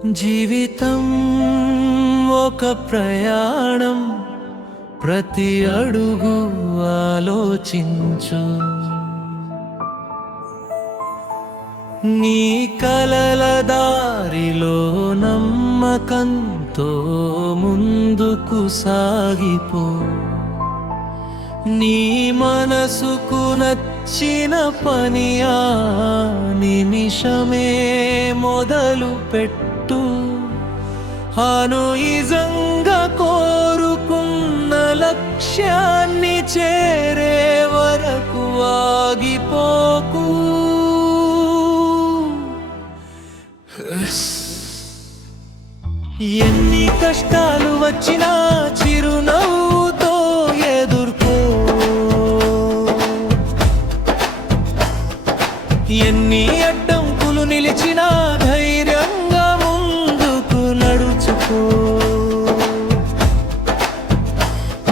జీవితం ఒక ప్రయాణం, ప్రతి అడుగు ఆలోచించు. నీ కలల దారిలో నమ్మకంతో ముందుకు సాగిపో. నీ మనసుకు నచ్చిన పని ఆ నిమిషమే మొదలు పెట్టు. అనునిజంగా కోరుకున్న లక్ష్యాన్ని చేరే వరకు ఆగిపోకు. ఎన్ని కష్టాలు వచ్చినా చిరునవ్వుతో ఎదుర్కో. ఎన్ని అడ్డంకులు నిలిచినా ధైర్యంగా ముందుకు నడుచుకో.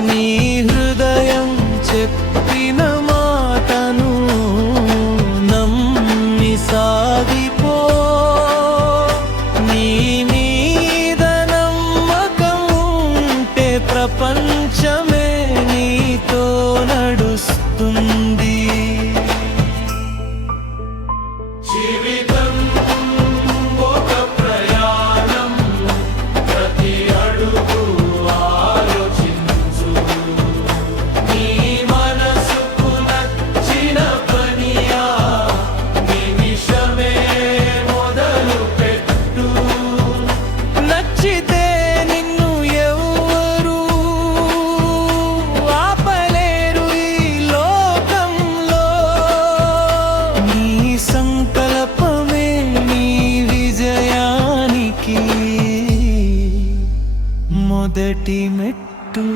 నీ హృదయం చెప్పిన మాటను నమ్మి సాగిపో. నీ మీద నమ్మకం ఉంటే ప్రపంచమే నీతో నడుస్తుంది. జీవితం ఒక ప్రయాణం, ప్రతి అడుగు ఆలోచించు. నీ మనసుకు నచ్చిన పని ఆ నిమిషమే మొదలు పెట్టు. నచ్చితే నిన్ను ఎవరు ఆపలేరు ఈ లోకంలో. నీ సంకల్పమే నీ విజయానికి మొదటి మెట్టు.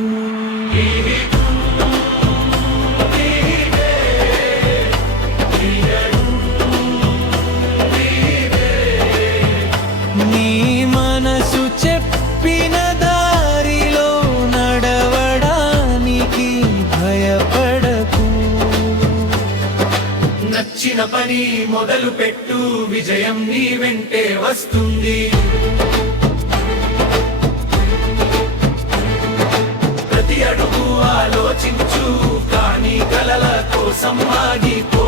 నీ మనసు చెప్పిన దారిలో నడవడానికి భయపడకు. నచ్చిన పని మొదలు పెట్టు, విజయం నీ వెంటే వస్తుంది. ప్రతి అడుగు ఆలోచించు, కానీ కలల కోసం ఆగిపో.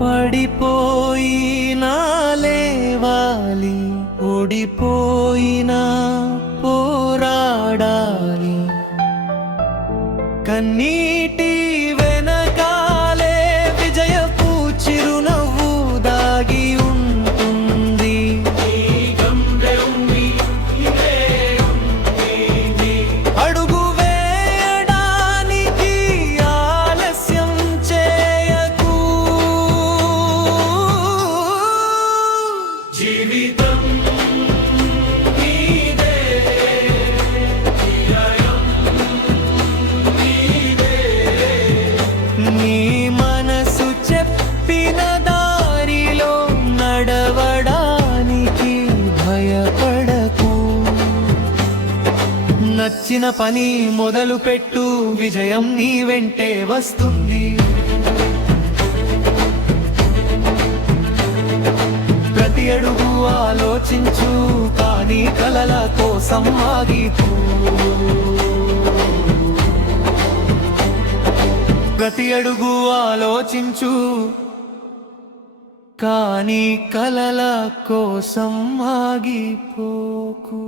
పడిపోయినా లేవాలి, ఓడిపోయినా పోరాడాలి. కన్నీటి వెనకాలే విజయపు చిరునవ్వు దాగి ఉంటుంది. అడుగు వేయడానికి ఆలస్యం చేయకు. జీవితం నీదే, విజయం నీదే. నీ మనసు చెప్పిన దారిలో నడవడానికి భయపడకు. నచ్చిన పని మొదలు పెట్టు, విజయం నీ వెంటే వస్తుంది. ప్రతి అడుగు ఆలోచించు, కానీ కలల కోసం ఆగిపో. ప్రతి అడుగు ఆలోచించు, కానీ కలల కోసం ఆగిపోకు.